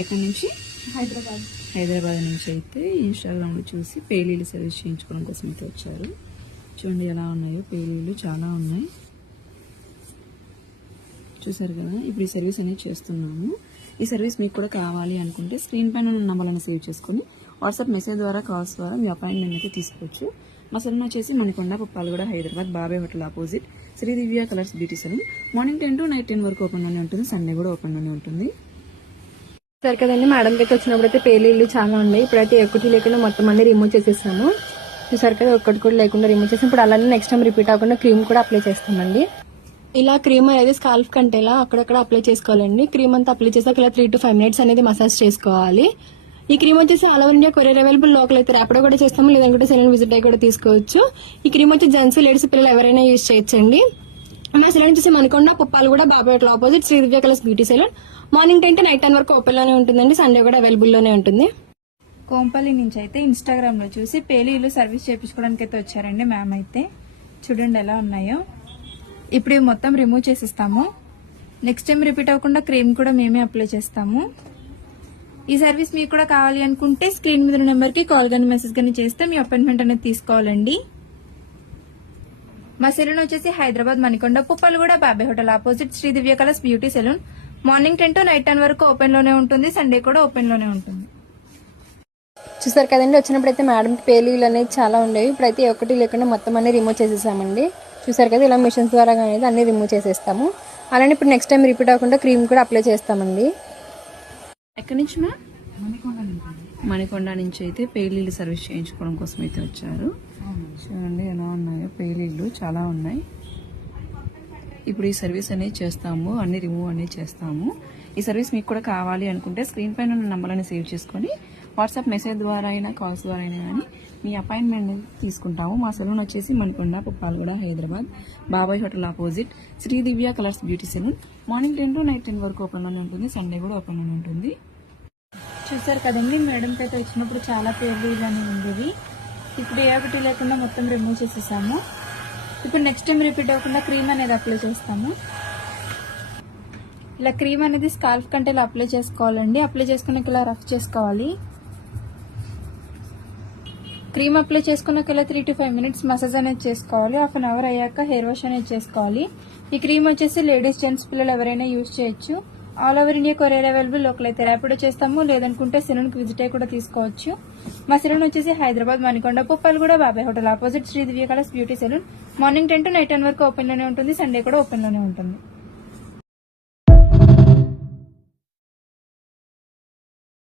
ఎక్కడి నుంచి? హైదరాబాద్ నుంచి అయితే ఇన్స్టాగ్రామ్లో చూసి పేలీలు సర్వీస్ చేయించుకోవడం కోసం అయితే వచ్చారు. చూడండి ఎలా ఉన్నాయో పేలీలు చాలా ఉన్నాయి. చూసారు కదా, ఇప్పుడు ఈ సర్వీస్ అనేది చేస్తున్నాము. ఈ సర్వీస్ మీకు కూడా కావాలి అనుకుంటే స్క్రీన్ పైన ఉన్న నంబర్లను సేవ్ చేసుకుని వాట్సాప్ మెసేజ్ ద్వారా, కాల్స్ ద్వారా మీ అపాయింట్మెంట్ అయితే తీసుకోవచ్చు. మా సలూన్ వచ్చేసి Manikonda, Puppalaguda, Hyderabad, Babai hotel opposite Shri Divya colours beauty salon. Morning 10 to night 10 వరకు ఓపెన్లోనే ఉంటుంది. సండే కూడా ఓపెన్లోనే ఉంటుంది. సరే కదండి, మేడంకి అయితే వచ్చినప్పుడు అయితే పేలీళ్ళు చాలా ఉన్నాయి. ఇప్పుడైతే ఒక్కటి లేకుండా మొత్తం అన్ని రిమూవ్ చేసేసాము. చూసారు కదా, ఒక్కటి కూడా లేకుండా రిమూవ్ చేసాం. ఇప్పుడు అలానే నెక్స్ట్ టైం రిపీట్ అవ్వకుండా క్రీమ్ కూడా అప్లై చేస్తామండి. ఇలా క్రీమ్ అనేది స్కాల్ఫ్ కంటే ఇలా అక్కడక్కడ అప్లై చేసుకోవాలండి. క్రీమ్ అంతా అప్లై చేసాక ఇలా 3 to 5 minutes అనేది మసాజ్ చేసుకోవాలి. ఈ క్రీమ్ వచ్చేసి all over India courier available. Local అయితే ర్యాపిడో కూడా చేస్తాము, లేదంటే సెలూన్ విజిట్ అయ్యి కూడా తీసుకోవచ్చు. ఈ క్రీమ్ వచ్చి జెంట్స్, లేడీస్, పిల్లలు ఎవరైనా యూజ్ చేయొచ్చండి. మా సెలూన్ వచ్చేసి Manikonda, Puppalaguda, Babai hotel opposite Shri Divya colours beauty salon. Morning 10 to night 10 వరకు ఓపెన్ లోనే ఉంటుందండి. సండే కూడా అవైలబుల్ లోనే ఉంటుంది. కోంపల్లి నుంచి అయితే ఇన్స్టాగ్రామ్ లో చూసి పేలీలు సర్వీస్ చేయించుకోవడానికి అయితే వచ్చారండి మ్యామ్. అయితే చూడండి ఎలా ఉన్నాయో. ఇప్పుడు ఇవి మొత్తం రిమూవ్ చేసిస్తాము. నెక్స్ట్ టైం రిపీట్ అవ్వకుండా క్రీమ్ కూడా మేమే అప్లై చేస్తాము. ఈ సర్వీస్ మీకు కూడా కావాలి అనుకుంటే స్క్రీన్ మీద నెంబర్ కి కాల్ గానీ మెసేజ్ గానీ చేస్తే మీ అపాయింట్మెంట్ అనేది తీసుకోవాలండి. మా సెలూన్ వచ్చేసి Hyderabad, Manikonda, Puppalaguda, Babai hotel opposite Shri Divya colours beauty salon. Morning 10 to night 10 వరకు ఓపెన్ లోనే ఉంటుంది. సండే కూడా ఓపెన్ లోనే ఉంటుంది. చూసారు కదండి, వచ్చినప్పుడు అయితే మేడంకి పేలీలు అనేది చాలా ఉండేవి. ఇప్పుడైతే ఒకటి లేకుండా మొత్తం అన్ని రిమూవ్ చేసేసామండి. చూసారు కదా, ఇలా మిషన్స్ ద్వారా అనేది అన్ని రిమూవ్ చేసేస్తాము. అలానే ఇప్పుడు నెక్స్ట్ టైం రిపీట్ అవ్వకుండా క్రీమ్ కూడా అప్లై చేస్తామండి. ఎక్కడి నుంచి మ్యామ్? మణికొండ నుంచి అయితే పేలీలు సర్వీస్ చేయించుకోవడం కోసం అయితే వచ్చారు. చూడండి ఎలా ఉన్నాయో, పేలీలు చాలా ఉన్నాయి. ఇప్పుడు ఈ సర్వీస్ అనేది చేస్తాము, అన్ని రిమూవ్ అనేది చేస్తాము. ఈ సర్వీస్ మీకు కూడా కావాలి అనుకుంటే స్క్రీన్ పైన ఉన్న నంబర్లను సేవ్ చేసుకొని వాట్సాప్ మెసేజ్ ద్వారా అయినా, కాల్స్ ద్వారా అయినా కానీ మీ అపాయింట్మెంట్ తీసుకుంటాము. మా సెలూన్ వచ్చేసి Manikonda, Puppalaguda, Hyderabad, Babai hotel opposite Shri Divya colours beauty salon. Morning 10 to night 10 వరకు ఓపెన్లోనే ఉంటుంది. సండే కూడా ఓపెన్లోనే ఉంటుంది. చూసారు కదండి, మేడంకి అయితే వచ్చినప్పుడు చాలా పేర్లు అనేవి ఉండేవి. ఇప్పుడు ఏ ఒకటి లేకుండా మొత్తం రిమూవ్ చేసేసాము. ఇప్పుడు నెక్స్ట్ టైం రిపీట్ అవ్వకుండా క్రీమ్ అనేది అప్లై చేస్తాము. ఇలా క్రీమ్ అనేది స్కాల్ఫ్ కంటే ఇలా అప్లై చేసుకోవాలండి. అప్లై చేసుకున్నాక ఇలా రఫ్ చేసుకోవాలి. క్రీమ్ అప్లై చేసుకున్నాక ఇలా 3 to 5 minutes మసాజ్ అనేది చేసుకోవాలి. 1/2 hour అయ్యాక హెయిర్ వాష్ అనేది చేసుకోవాలి. ఈ క్రీమ్ వచ్చేసి లేడీస్, జెంట్స్, పిల్లలు ఎవరైనా యూజ్ చేయొచ్చు. All over India courier available. Local అయితే ర్యాపిడో చేస్తాము, లేదనుకుంటే సెలూన్ కి విజిట్ అయ్యి కూడా తీసుకోవచ్చు. మా సెలూన్ వచ్చేసి Hyderabad, Manikonda, Puppalaguda, Babai hotel opposite Shri Divya colours beauty salon. Morning 10 to night 10 వరకు ఓపెన్ లోనే ఉంటుంది. సండే కూడా ఓపెన్ లోనే ఉంటుంది.